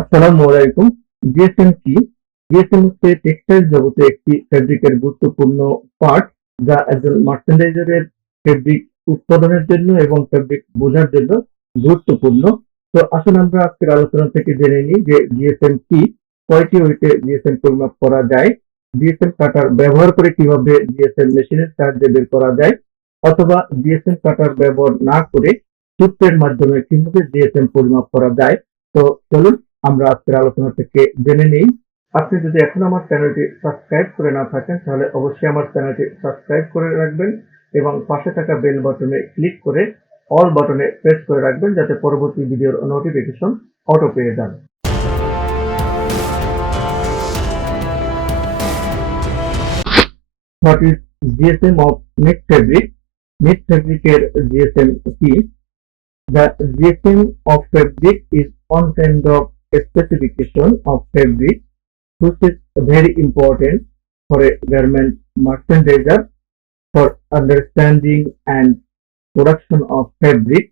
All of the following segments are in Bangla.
আসসালামু আলাইকুম। জিএসএম কি? জিএসএম হচ্ছে টেক্সটাইল জগতে একটি ফেব্রিকের গুরুত্বপূর্ণ পার্ট, যা একজন মার্চেন্ডাইজারের ফেব্রিক উৎপাদনের জন্য এবং ফেব্রিক বোঝার জন্য গুরুত্বপূর্ণ। তো আসুন আমরা আজকের আলোচনা থেকে জেনে নিই যে জিএসএম কি, কয়টি ওয়েতে জিএসএম পরিমাপ করা যায়, জিএসএম কাটার ব্যবহার করে কিভাবে জিএসএম মেশিনের সাহায্যে বের করা যায়, অথবা জিএসএম কাটার ব্যবহার না করে সূত্রের মাধ্যমে কিভাবে জিএসএম পরিমাপ করা যায়। তো চলুন আমরা আজকের আলোচনা থেকে জেনে নিই। আপনি যদি এখন আমার চ্যানেলটি সাবস্ক্রাইব করে না থাকেন তাহলে অবশ্যই আমার চ্যানেলটি সাবস্ক্রাইব করে রাখবেন এবং পাশে থাকা বেল বাটনে ক্লিক করে অল বাটনে প্রেস করে রাখবেন যাতে পরবর্তী ভিডিওর নোটিফিকেশন অটো পেয়ে যান। What is GSM of knit fabric? Knit fabric এর GSM কি? The GSM of fabric is one kind of specification of fabric which is very important for a garment merchandiser for understanding and production of fabric.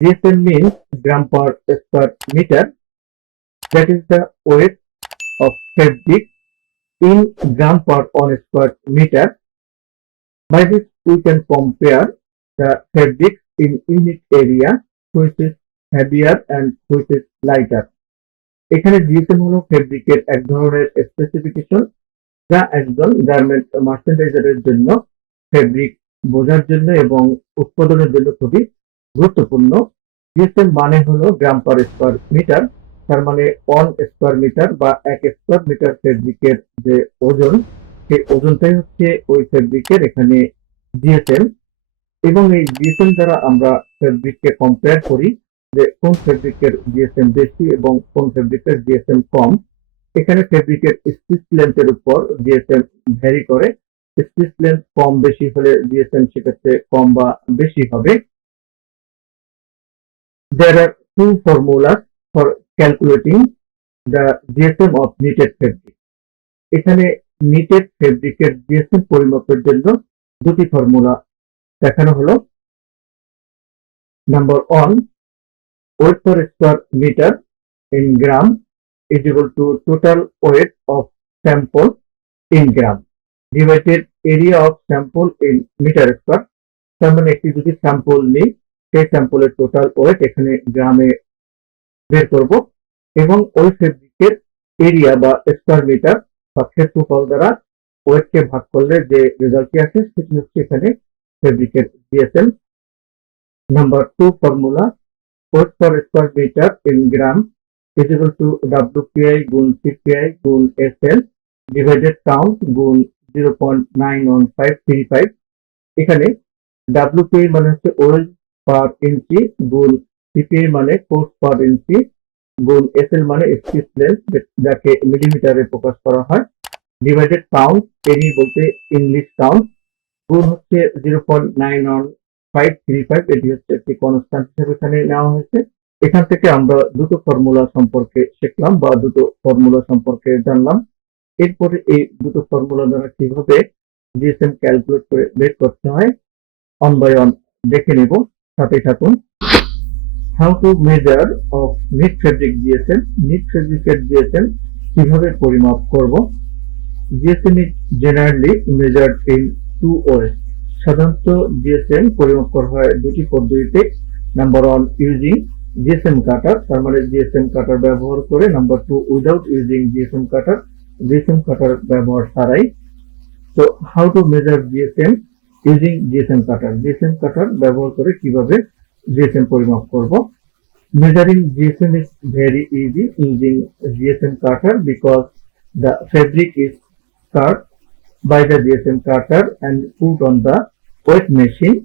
GSM means gram per square meter. That is the weight of fabric in gram per 1 square meter. By this we can compare the fabrics in unit area which is heavier and which is lighter. এখানে জিএসএম হলো ফেব্রিকের এক ধরনের স্পেসিফিকেশন, যা একজন গার্মেন্ট মার্চেন্ডাইজারের জন্য ফেব্রিক বোঝার জন্য এবং উৎপাদনের জন্য খুবই গুরুত্বপূর্ণ। জিএসএম মানে হলো গ্রাম পার স্কোয়ার মিটার, তার মানে 1 স্কোয়ার মিটার বা 1 স্কোয়ার মিটার ফেব্রিকের যে ওজন, সেই ওজনটাই হচ্ছে ওই ফেব্রিকের এখানে জিএসএম। এবং এই জিএসএম দ্বারা আমরা ফেব্রিককে কম্পেয়ার করি যে কোন ফেব্রিকের জিএসএম বেশি এবং কোন ফেব্রিকের জিএসএম কম। এখানে ফেব্রিকের স্টিচ লেন্থের উপর জিএসএম ভ্যারি করে। স্টিচ লেন্থ কম বেশি হলে জিএসএম সেক্ষেত্রে কম বা বেশি হবে। There are two formulas for calculating the GSM of knitted fabric. এখানে নিটেড ফেব্রিকের জিএসএম পরিমাপের জন্য দুটি ফর্মুলা দেখানো হলো। Number 1, weight per square meter in gram is equal to total weight of sample in gram divided area of sample in meter square। তার মানে একটি যদি স্যাম্পল নিই, সেই স্যাম্পলের টোটাল ওয়েট এখানে গ্রামে বের করব এবং ওই ফেব্রিকের এরিয়া বা স্কোয়ার মিটার বা ক্ষেত্রফল দ্বারা ওয়েটকে ভাগ করলে যে রেজাল্টটি আসে সেটি হচ্ছে এখানে ফেব্রিকের GSM. Number 2 formula, weight per square meter in gram is equal to WPI গুণ CPI গুণ SL divided count গুণ 0.91535। এখানে WPI মানে হচ্ছে ওয়েট পার ইঞ্চি গুণ CPI মানে ফোর্স পার ইঞ্চি গুণ SL মানে স্টিচ লেন্থ, যাকে মিলিমিটারে প্রকাশ করা হয়, ডিভাইডেড কাউন্ট, এনি বলতে ইংলিশ কাউন্ট, গুণ হচ্ছে 0.91535। এটি হচ্ছে একটি কনস্ট্যান্ট হিসেবে এখানে নেওয়া হয়েছে। এখান থেকে আমরা দুটো ফর্মুলা সম্পর্কে শিখলাম বা দুটো ফর্মুলা সম্পর্কে জানলাম। এরপরে এই দুটো ফর্মুলা দ্বারা কিভাবে জিএসএম ক্যালকুলেট করে বের করতে হয় অন বাই অন দেখে নেব, সাথে থাকুন। How to measure of knit fabric GSM, knit ফেব্রিকের জিএসএম কিভাবে পরিমাপ করব। GSM is generally measured in two ways. সাধারণত জিএসএম পরিমাপ করা হয় দুটি পদ্ধতিতে। নাম্বার 1, ইউজিং জিএসএম কাটার, তার মানে জিএসএম কাটার ব্যবহার করে। Number 2, without using GSM cutter, GSM cutter ব্যবহার ছাড়াই। তো how to measure GSM using GSM cutter, GSM cutter ব্যবহার করে কিভাবে জিএসএম পরিমাপ করব। Measuring GSM is very easy using GSM cutter because the fabric is cut by the GSM cutter and put on the weight machine.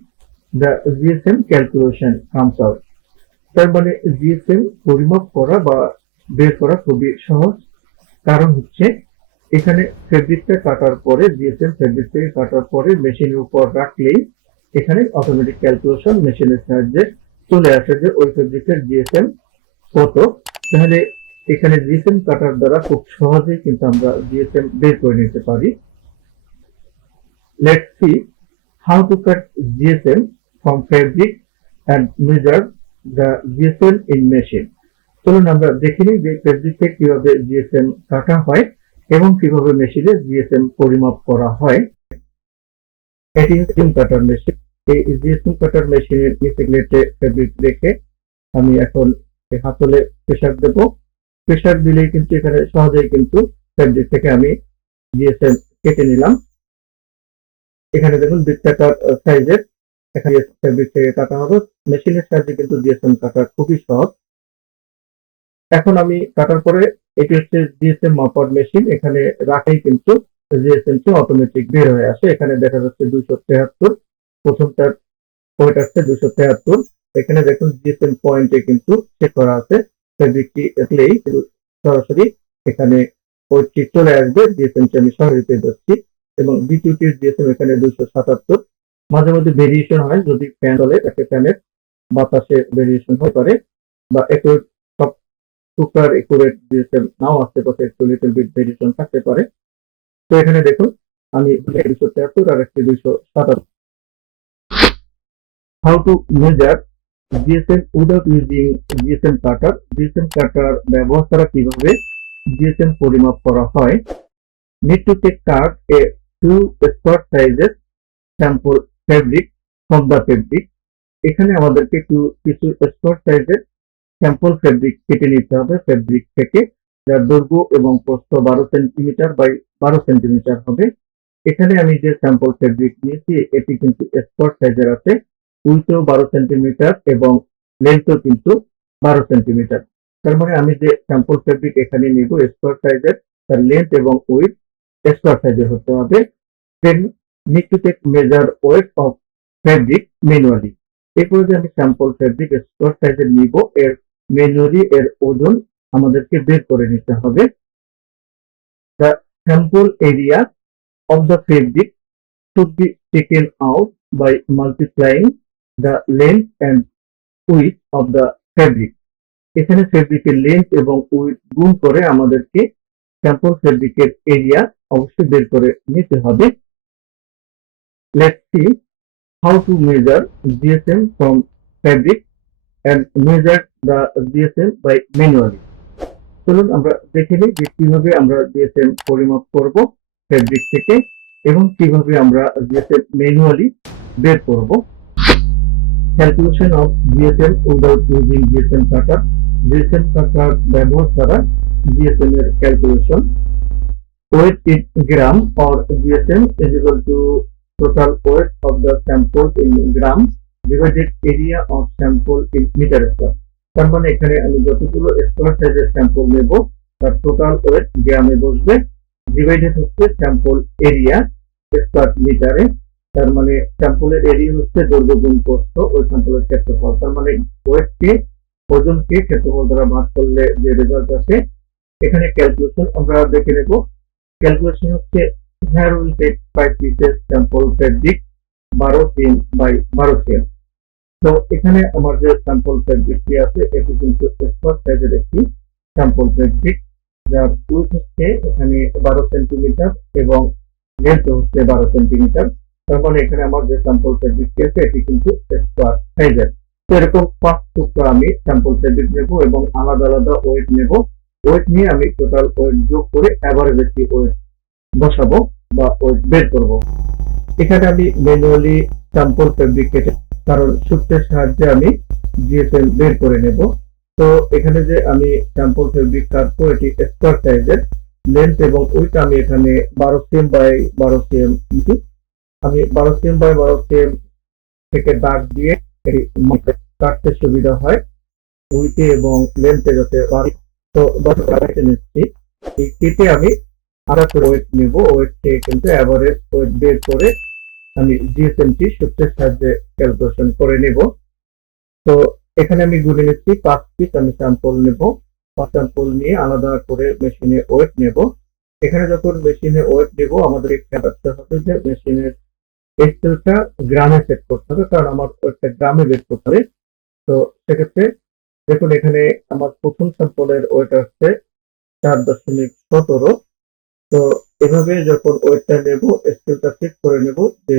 The GSM calculation comes out. তার মানে GSM পরিমাপ করা বা বের করা খুবই সহজ, কারণ হচ্ছে এখানে ফেব্রিকটা কাটার পরে জিএসএম ফেব্রিকটাকে কাটার পরে মেশিনের উপর রাখলেই এখানে অটোমেটিক ক্যালকুলেশন মেশিনের সাহায্যে চলে আসে যে ওই ফেব্রিকের জিএসএম কত। তাহলে এখানে জিএসএম কাটার দ্বারা খুব সহজেই কিন্তু আমরা জিএসএম বের করে নিতে পারি। Let's see how to cut GSM from fabric and measure the GSM in machine. চলুন আমরা দেখে নিই যে ফেব্রিকে কিভাবে জিএসএম কাটা হয় এবং কিভাবে মেশিনে জিএসএম পরিমাপ করা হয়। এটি হচ্ছে কাটার মেশিন। এই জিএসএম কাটার মেশিনের নিচে প্লেটে ফেব্রিক রেখে আমি এখন হাতলে প্রেসার দেব। প্রেসার দিলেই কিন্তু এখানে সহজেই কিন্তু ফেব্রিক থেকে আমি জিএসএম কেটে নিলাম। এখানে দেখুন বৃত্তাকার সাইজের এখানে ফেব্রিক থেকে কাটা হবে। মেশিনের সাহায্যে কিন্তু জিএসএম কাটা খুবই সহজ। এখন আমি কাটার পরে এটি হচ্ছে জিএসএম মাপার মেশিন, এখানে রাখাই কিন্তু জিএসএম টি অটোমেটিক বের হয়ে আসে। এখানে দেখা যাচ্ছে 273, প্রথমটার ওয়েট আসছে 273। এখানে দেখুন জিএসএম পয়েন্টে কিন্তু চেক করা আছে। ফেব্রিকটি দেখলেই সরাসরি এখানে ওয়েটটি চলে আসবে। জিএসএম টি আমি সরাসরি পেয়ে যাচ্ছি এবং দ্বিতীয়টির জিএসএম এখানে 277। মাঝে মধ্যে ভেরিয়েশন হয়, যদি ফ্যান চলে একটা ফ্যানের বাতাসে ভেরিয়েশন হতে পারে বা একটু সব সুপার একুরেট জিএসএম নাও আসতে পারে, একটু লিটল বিট ভেরিয়েশন থাকতে পারে। তো এখানে দেখুন আমি 273 আর একটি 277। How to measure GSM without using GSM cutter. GSM cutter ব্যবহার ছাড়া কিভাবে জিএসএম পরিমাপ করা হয়। Need to take cut a two spot sizes sample fabric from the fabric. এখানে আমাদেরকে কিছু স্পট সাইজের স্যাম্পল ফেব্রিক কেটে নিতে হবে ফেব্রিক থেকে, যার দৈর্ঘ্য এবং প্রস্থ 12 সেন্টিমিটার বাই 12 সেন্টিমিটার হবে। এখানে আমি যে স্যাম্পল ফেব্রিক নিয়েছি এটি কিন্তু স্পট সাইজের আছে, উইথও 12 সেন্টিমিটার এবং লেন্থও কিন্তু 12 সেন্টিমিটার। তার মানে আমি যে স্যাম্পল ফেব্রিক এখানে নিব স্কোয়ার সাইজের, তার লেন্থ এবং উইথ স্কোয়ার সাইজের হতে হবে। Then need to take measure weight of fabric manually. এরপরে যে আমি স্যাম্পল ফেব্রিক স্কোয়ার সাইজের নিব, এর ম্যানুয়ালি এর ওজন আমাদেরকে বের করে নিতে হবে। The sample area of the fabric should be taken out by multiplying the length and width of the fabric. এখানে ফেব্রিকের লেন্থ এবং উইথ গুণ করে আমাদেরকে স্যাম্পল ফেব্রিকের এরিয়া অবশ্যই বের করে নিতে হবে। Let's see how to measure GSM from fabric and measure the GSM by manually. চলুন আমরা দেখে নিই যে কিভাবে আমরা জিএসএম পরিমাপ করব ফেব্রিক থেকে এবং কিভাবে আমরা জিএসএম ম্যানুয়ালি বের করব। Calculation of GSM without using GSM cutter. GSM cutter ব্যবহার ছাড়া জিএসএম এর calculation. Weight in gram or GSM is equal to total weight of the sample in gram divided area of sample in meter square. তার মানে এখানে আমি যতগুলো স্কোয়ার সাইজের স্যাম্পল নেব তার টোটাল ওয়েট গ্রামে বসবে, ডিভাইডেড হচ্ছে স্যাম্পল এরিয়া স্কোয়ার মিটারে। তার মানে স্যাম্পলের এরিয়া হচ্ছে দৈর্ঘ্য গুণ প্রস্থ ওই স্যাম্পলের ক্ষেত্রফল। তার মানে ওয়েটকে ওজনকে ক্ষেত্রফল দ্বারা ভাগ করলে যে রেজাল্ট আসে। এখানে ক্যালকুলেশন আমরা দেখে নেব। ক্যালকুলেশন হচ্ছে here we take 5 pieces sample fabric 12 cm by 12 cm। তো এখানে আমার যে স্যাম্পল ফেব্রিকটি আছে এটি কিন্তু স্কোয়ার সাইজের একটি স্যাম্পল ফেব্রিক, যার উইথ হচ্ছে এখানে 12 সেন্টিমিটার এবং লেন্থ হচ্ছে 12 সেন্টিমিটার। তার মানে এখানে আমার যে স্যাম্পল ফেব্রিকটি আছে এটি কিন্তু স্কোয়ার সাইজের। তো এরকম 5 টুকরা আমি স্যাম্পল ফেব্রিক নেব এবং আলাদা আলাদা ওয়েট নেব। ওয়েট নিয়ে আমি টোটাল ওয়েট যোগ করে অ্যাভারেজ একটি ওয়েট বসাবো বা ওয়েট বের করব। এখানে আমি ম্যানুয়ালি স্যাম্পল ফেব্রিক কেটে, কারণ সূত্রের সাহায্যে আমি জিএসএম বের করে নেব। তো এখানে যে আমি স্যাম্পল ফেব্রিক কাটবো এটি স্কোয়ার সাইজের, লেন্থ এবং উইথ আমি এখানে 12 সিএম বাই 12 সিএম নিচ্ছি। আমি 12 সিএম বাই 12 সিএম থেকে দাগ দিয়ে এটি কাটতে সুবিধা হয় উইথে এবং লেন্থে যাতে পারি। তো 10 কাটতে নিচ্ছি। এই কেটে আমি আরো ওয়েট নিব, ওয়েট থেকে কিন্তু অ্যাভারেজ ওয়েট বের করে আমি জিএসএম টি সূত্রের সাহায্যে ক্যালকুলেশন করে নেব। তো এখানে আমি গুনে নিচ্ছি 5 পিস আমি স্যাম্পল নেব। 5 স্যাম্পল নিয়ে আলাদা করে মেশিনে ওয়েট নেব। এখানে যখন মেশিনে ওয়েট নেব আমাদের খেয়াল রাখতে হবে যে মেশিনের স্কেলটা গ্রামে সেট করতে হবে, কারণ আমার ওয়েটটা গ্রামে বের করতে হবে। তো সেক্ষেত্রে দেখুন এখানে আমার প্রথম স্যাম্পলের ওয়েট আসছে 4.17। তো এভাবে যখন ওয়েটটা নেব স্কেলটা চেক করে নেব যে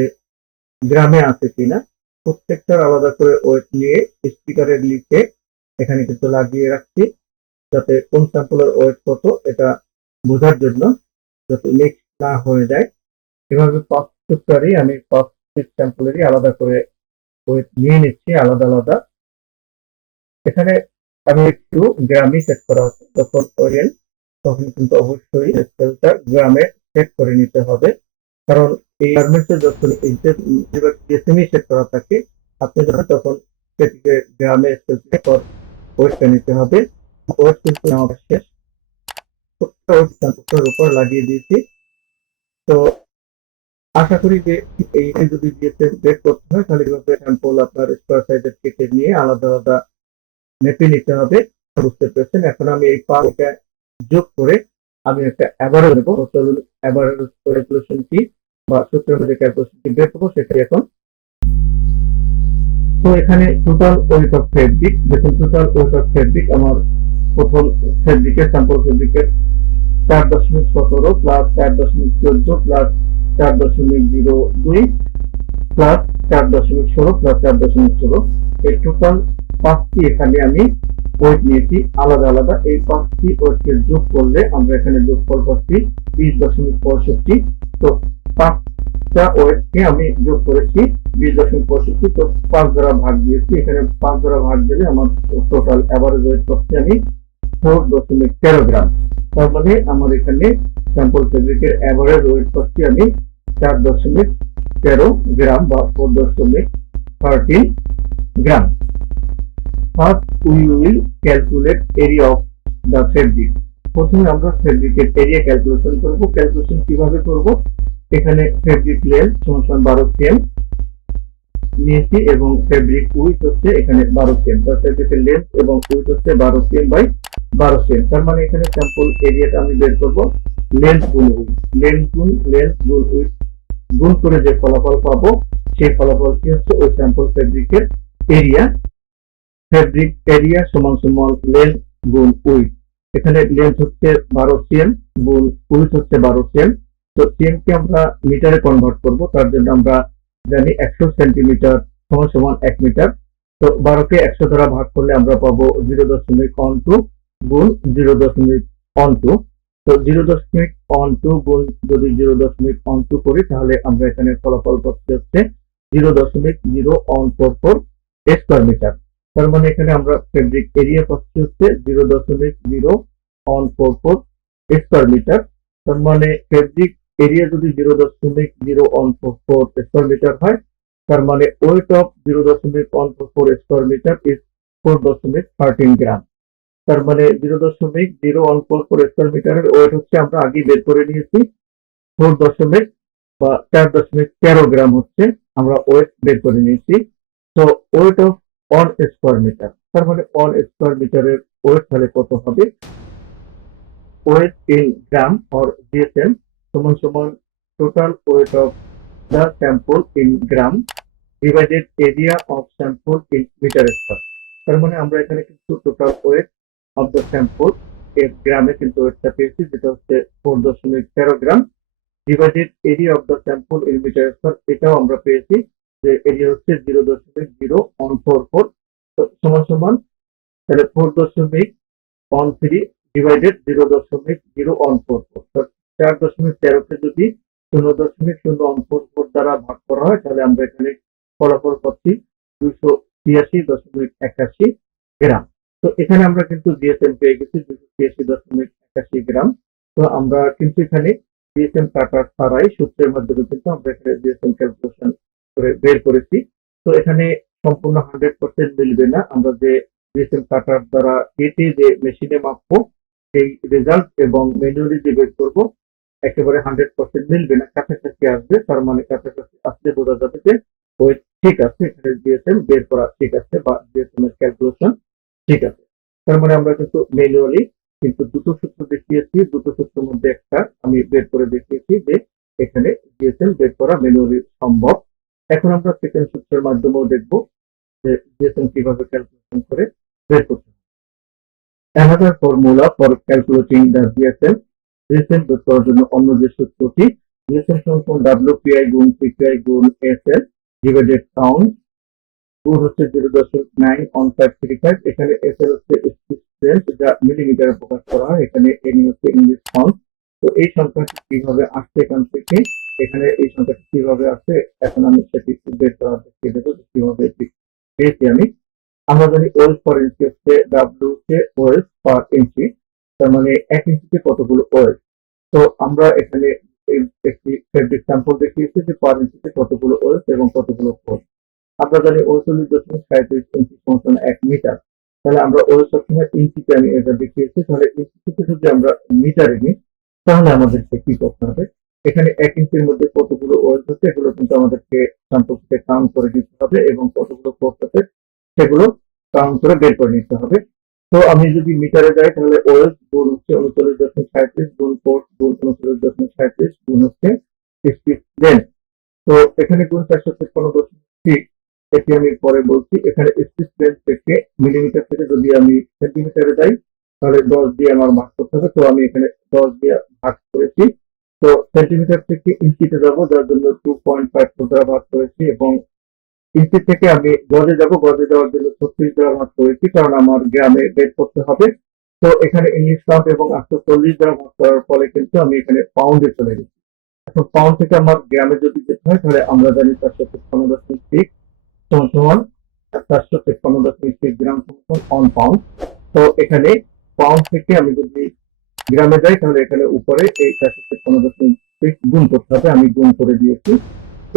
গ্রামে আছে কিনা। প্রত্যেকটার আলাদা করে ওয়েট নিয়ে স্পিকারে লিখে এখানে কিন্তু লাগিয়ে রাখছি। যাতে কোন স্যাম্পলের ওয়েট কত এটা বোঝার জন্য, যাতে মিক্স না হয়ে যায়। এভাবে প্রত্যেকটারই আমি প্রত্যেক স্যাম্পলেরই আলাদা করে ওয়েট নিয়ে নিচ্ছি আলাদা আলাদা। এখানে আমি একটু গ্রামে সেট করা হচ্ছে, যখন ওয়েল তখন কিন্তু অবশ্যই স্কেলটা গ্রামে সেট করে নিতে হবে, কারণ এই গার্মেন্টসে যখন এই যে জিএসএমই সেট করা থাকে, আপনি যখন তখন সেটিকে গ্রামে স্কেল থেকে ওয়েটটা নিতে হবে। ওয়েট কিন্তু নেওয়া শেষ, প্রত্যেকটা উপর লাগিয়ে দিয়েছি। তো আশা করি যে এই যদি জিএসএম বের করতে হয় তাহলে এভাবে স্যাম্পল আপনার স্কোয়ার সাইজের কেটে নিয়ে আলাদা আলাদা মেপে নিতে হবে। বুঝতে পেরেছেন? এখন আমি এই পার্টটা যোগ করে আমি একটা অ্যাভারেজ নেব। চলুন অ্যাভারেজ ক্যালকুলেশন কি বা সূত্রের মধ্যে ক্যালকুলেশন কি বের করবো সেটাই এখন। তো এখানে টোটাল ওয়েট অফ ফেব্রিক, দেখুন টোটাল ওয়েট অফ ফেব্রিক আমার প্রথম ফেব্রিকের স্যাম্পল ফেব্রিকের 4.17 প্লাস 4.14 প্লাস 4.02 প্লাস 4.16 প্লাস 4.16, এই টোটাল পাঁচটি এখানে আমি ওয়েট নিয়েছি আলাদা আলাদা। এই পাঁচটি ওয়েটকে যোগ করলে আমরা এখানে যোগফল পাচ্ছি 20.65। তো পাঁচটা ওয়েটকে আমি যোগ করেছি 20.65, তো 5 দ্বারা ভাগ দিয়েছি। এখানে 5 দ্বারা ভাগ দিলে আমার টোটাল অ্যাভারেজ ওয়েট পাচ্ছি আমি 4.13 গ্রাম। তার মানে আমার এখানে স্যাম্পল ফেব্রিকের অ্যাভারেজ ওয়েট পাচ্ছি আমি 4.13 গ্রাম বা 4.13 gram. First we will calculate area of the fabric. প্রথমে আমরা ফেব্রিকের এরিয়া ক্যালকুলেশন করব। ক্যালকুলেশন কিভাবে করব? এখানে ফেব্রিক লেন্থ সমান 12 সেম নিয়েছি এবং ফেব্রিক উইথ হচ্ছে এখানে 12 সেম। তার ফেব্রিকের লেন্থ এবং উইথ হচ্ছে 12 সেম বাই 12 সেম। তার মানে এখানে স্যাম্পল এরিয়াটা আমি বের করব লেন্থ গুণ উইথ, লেন্থ গুণ উইথ গুণ করে যে ফলাফল পাবো সেই ফলাফলটি হচ্ছে ওই স্যাম্পল ফেব্রিকের এরিয়া। ফেব্রিক এরিয়া সমান সমান লেন্থ গুণ উইথ। এখানে লেন্থ হচ্ছে 12 সিএম গুণ উইথ হচ্ছে 12 সিএম। তো সিএম কে আমরা মিটারে কনভার্ট করব, তার জন্য আমরা জানি 100 সেন্টিমিটার সমান সমান 1 মিটার। তো 12 কে 100 দ্বারা ভাগ করলে আমরা পাবো 0.12 গুণ 0.12। তো 0.12 গুণ যদি 0.12 করি তাহলে আমরা এখানে ফলাফল পাচ্ছি হচ্ছে 0.0144 স্কোয়ার মিটার। তার মানে এখানে আমরা ফেব্রিক এরিয়া পাচ্ছি হচ্ছে 0.0144 স্কোয়ার মিটার। তার মানে ফেব্রিক এরিয়া যদি 0.0144 স্কোয়ার মিটার হয়, তার মানে weight of 0.144 square metre is 4.13 gram. তার মানে 0.0144 স্কোয়ার মিটারের ওয়েট হচ্ছে আমরা আগে বের করে নিয়েছি 4 দশমিক বা 4.13 গ্রাম হচ্ছে আমরা ওয়েট বের করে নিয়েছি। তো ওয়েট অফ 1 স্কোয়ার মিটার, তার মানে 1 স্কোয়ার মিটারের ওয়েট তাহলে কত হবে? Weight in gram or GSM সমান সমান total weight of the sample in gram divided area of sample in meter square। তার মানে আমরা এখানে কিন্তু total weight of the sample এর গ্রামে কিন্তু ওয়েটটা পেয়েছি, যেটা হচ্ছে 4.13 gram, divided area of the sample in metre square, এটাও আমরা পেয়েছি যে এরিয়া হচ্ছে 0.0144। সমান সমান তাহলে 4.13 ডিভাইডেড 0.0144। 4.13 কে যদি 0.0144 দ্বারা ভাগ করা হয় তাহলে আমরা এখানে ফলাফল পাচ্ছি 283.81 গ্রাম। তো এখানে আমরা কিন্তু জিএসএম পেয়ে গেছি 283.81 গ্রাম। তো আমরা কিন্তু এখানে জিএসএম কাটার ছাড়াই সূত্রের মাধ্যমে কিন্তু আমরা এখানে জিএসএম ক্যালকুলেশন করে বের করেছি। তো এখানে সম্পূর্ণ 100% মিলবে না, আমরা যে জিএসএম কাটার দ্বারা কেটে যে মেশিনে মাপবো সেই রেজাল্ট এবং ম্যানুয়ালি যে বের করবো একেবারে 100% মিলবে না, কাছাকাছি আসবে। তার মানে কাছাকাছি আসলে বোঝা যাবে যে ওয়েট ঠিক আছে, এখানে জিএসএম বের করা ঠিক আছে বা জিএসএম এর ক্যালকুলেশন ঠিক আছে। তার মানে আমরা কিন্তু ম্যানুয়ালি কিন্তু দুটো সূত্র দেখিয়েছি, দুটো সূত্রের মধ্যে একটা আমি বের করে দেখিয়েছি যে এখানে জিএসএম বের করা ম্যানুয়ালি সম্ভব। এখন আমরা সেকেন্ড সূত্রের মাধ্যমেও দেখবো যে জিএসএম কিভাবে ক্যালকুলেশন করে বের করতে হবে। Another formula for calculating the GSM, GSM বের করার জন্য অন্য যে সূত্রটি GSM সমান WPI গুণ PPI গুণ SL ডিভাইডেড কাউন্ট গুণ হচ্ছে 0.91535। এখানে এসএল হচ্ছে স্ট্রেন্থ, যা মিলিমিটারে প্রকাশ করা হয়। এখানে এনি হচ্ছে ইংলিশ ফাউন্ড। তো এই সংখ্যাটি কিভাবে আসছে এখান থেকে, এখানে এই সংখ্যাটি কিভাবে আসছে, এখন আমি সেটি বের করা দেখিয়ে দেবো যে কিভাবে এটি পেয়েছি আমি। আমরা জানি ওয়েলস পার ইঞ্চি হচ্ছে ডাব্লিউ হচ্ছে ওয়েলস পার ইঞ্চি, তার মানে 1 ইঞ্চিতে কতগুলো ওয়েলস। তো আমরা এখানে একটি ফেব্রিক স্যাম্পল দেখিয়েছি যে পার ইঞ্চিতে কতগুলো ওয়েলস এবং কতগুলো কোষ। আমরা জানি 39.37 ইঞ্চি সমান 1 মিটার। তাহলে আমরা ওয়েলস সবসময় ইঞ্চিতে আমি এটা দেখিয়েছি। তাহলে ইঞ্চি থেকে যদি আমরা মিটারে নিই, তাহলে আমাদেরকে কি করতে হবে, এখানে 1 ইঞ্চির মধ্যে কতগুলো ওয়েলস আছে এগুলো কিন্তু আমাদেরকে স্যাম্পল থেকে কাউন্ট করে দিতে হবে, এবং কতগুলো কোষ আছে সেগুলো কাউন্ট করে বের করে নিতে হবে। তো আমি যদি মিটারে যাই, তাহলে ওয়েলস গুণ হচ্ছে 39.37 গুণ কোর্স গুণ 39.37 গুণ হচ্ছে স্পিচ লেন্থ। তো এখানে গুণ 453.6, এটি আমি পরে বলছি। এখানে স্পিচ লেন্থ থেকে মিলিমিটার থেকে যদি আমি সেন্টিমিটারে যাই, তাহলে 10 দিয়ে আমার ভাগ করতে হবে। তো আমি এখানে 10 দিয়ে ভাগ করেছি। তো সেন্টিমিটার থেকে ইঞ্চিতে যাব, যার জন্য 2.54 দ্বারা ভাগ করেছি, এবং ইঞ্চি থেকে আমি গজে যাব, গজে যাওয়ার জন্য 36 দ্বারা ভাগ করেছি, কারণ আমার গ্রামে বের করতে হবে। তো এখানে ইংলিশ পাউন্ড এবং 840 দ্বারা ভাগ করার ফলে কিন্তু আমি এখানে পাউন্ডে চলে গেছি। এখন পাউন্ড থেকে আমার গ্রামে যদি যেতে হয়, তাহলে আমরা জানি 453.6 সমান 453.6 গ্রাম সমান 1 পাউন্ড। তো এখানে পাউন্ড থেকে আমি যদি গ্রামে যাই, তাহলে এখানে উপরে এই 453.6 গুণ করতে হবে। আমি গুণ করে দিয়েছি।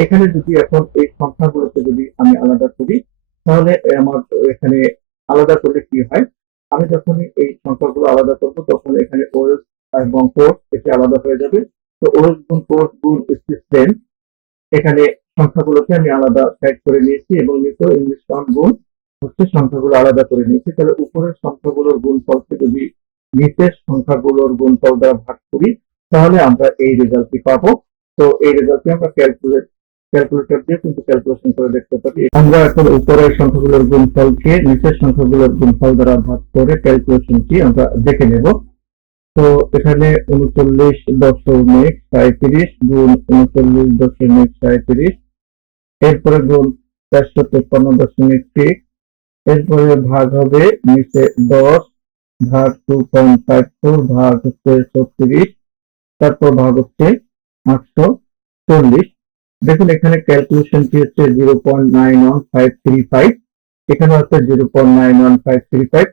এখানে যদি এখন এই সংখ্যাগুলোকে যদি আমি আলাদা করি, তাহলে আমার এখানে আলাদা করলে কি হয়, আমি যখনই এই সংখ্যাগুলো আলাদা করব, তখন এখানে ওয়েলস এবং কোর্স এটি আলাদা হয়ে যাবে। তো ওয়েলস গুণ কোর্স গুণ স্টেম, এখানে সংখ্যাগুলোকে আমি আলাদা সাইড করে নিয়েছি, এবং নিচেও ইংলিশ টার্ম গুণ হচ্ছে সংখ্যাগুলো আলাদা করে নিয়েছি। তাহলে উপরের সংখ্যাগুলোর গুণফলকে যদি নিচের সংখ্যাগুলোর গুণফল দ্বারা ভাগ করি, তাহলে আমরা এই রেজাল্টটি পাবো। তো এই রেজাল্টটি আমরা ক্যালকুলেটর দিয়ে কিন্তু ক্যালকুলেশন করে দেখতে পারি। আমরা এখন উপরের সংখ্যাগুলোর গুণফলকে নিচের সংখ্যাগুলোর গুণফল দ্বারা ভাগ করে ক্যালকুলেশনটি আমরা দেখে নেব। তো এখানে 39.37 গুণ 39.37, এরপরে গুণ 453.6, এরপরে ভাগ হবে নিচে 10 ভাগ 2.54 ভাগ হচ্ছে 36, তারপর ভাগ হচ্ছে 840। দেখুন এখানে ক্যালকুলেশনটি হচ্ছে 0.91535, এখানে হচ্ছে 0.91535,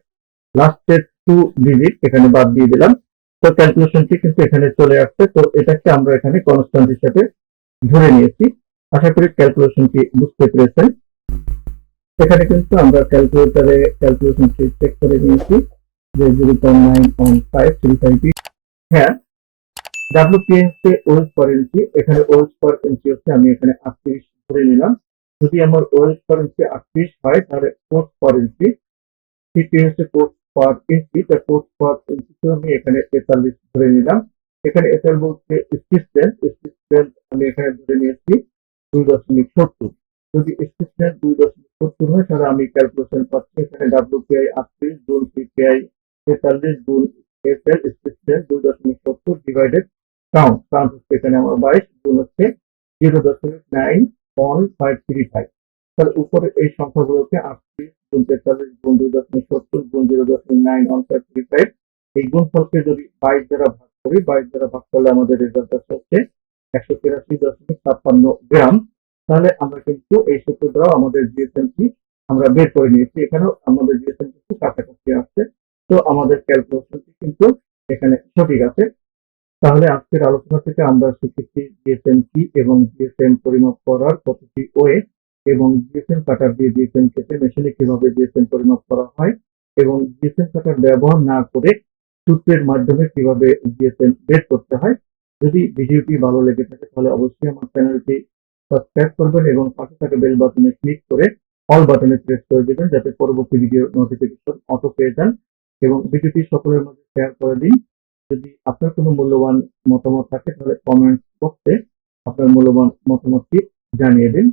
লাস্টের 2 ডিজিট এখানে বাদ দিয়ে দিলাম। তো ক্যালকুলেশনটি কিন্তু এখানে চলে আসছে। তো এটাকে আমরা এখানে কনস্ট্যান্ট হিসেবে ধরে নিয়েছি। আশা করি ক্যালকুলেশনটি বুঝতে পেরেছেন। এখানে কিন্তু আমরা ক্যালকুলেটরে ক্যালকুলেশনটি চেক করে নিয়েছি যে 0.91535। হ্যাঁ, ডাব্লিউপি হচ্ছে ওয়েলস পার ইঞ্চি। এখানে ওয়েলস পার ইঞ্চি হচ্ছে আমি এখানে 38 ধরে নিলাম। যদি আমার ওয়েলস পার ইঞ্চি 38 হয়, তাহলে কোর্স পার ইঞ্চি, সিপি হচ্ছে কোর্স পার ইঞ্চি, তার কোর্স পার ইঞ্চিতে আমি এখানে 43 ধরে নিলাম। এখানে এসএল বলছে স্টিচ লেন্থ, স্টিচ লেন্থ আমি এখানে ধরে নিয়েছি 2.70। যদি স্টিচ লেন্থ 2.70 হয়, তাহলে আমি ক্যালকুলেশন পাচ্ছি এখানে ডাব্লিউপিআই 38 গুণ সিপিআই 43 গুণ SL stitch length 2.70 divided count, count হচ্ছে এখানে আমার 22 গুণ হচ্ছে 0.91535। তাহলে উপরে এই সংখ্যাগুলোকে 38 গুণ 43 গুণ 2.70 গুণ 0.91535, এই গুণফলকে যদি 22 দ্বারা ভাগ করি, 22 দ্বারা ভাগ করলে আমাদের রেজাল্ট হচ্ছে 183.56 গ্রাম। তাহলে আমরা কিন্তু এই সূত্র দ্বারা আমাদের জিএসএমটি আমরা বের করে নিয়েছি। এখানেও আমাদের জিএসএম কিন্তু কাছাকাছি আসছে। তো আমাদের ক্যালকুলেশনটি কিন্তু এখানে সঠিক আছে। তাহলে আজকের আলোচনা থেকে আমরা শিখেছি জিএসএম কি এবং জিএসএম পরিমাপ করার কতটি ওয়ে, এবং জিএসএম কাটার দিয়ে জিএসএম কেটে মেশিনে কিভাবে জিএসএম পরিমাপ করা হয়, এবং জিএসএম কাটার ব্যবহার না করে সূত্রের মাধ্যমে কিভাবে জিএসএম বের করতে হয়। যদি ভিডিওটি ভালো লেগে থাকে, তাহলে অবশ্যই আমার চ্যানেলটি সাবস্ক্রাইব করবেন এবং পাশে থাকা বেল বাটনে ক্লিক করে অল বাটনে প্রেস করে দেবেন, যাতে পরবর্তী ভিডিও নোটিফিকেশন অটো পেয়ে যান, এবং ভিডিওটি সকলের মধ্যে শেয়ার করে দিন। যদি আপনার কোনো মূল্যবান মতামত থাকে, তাহলে কমেন্ট বক্সে আপনার মূল্যবান মতামতটি জানিয়ে দিন।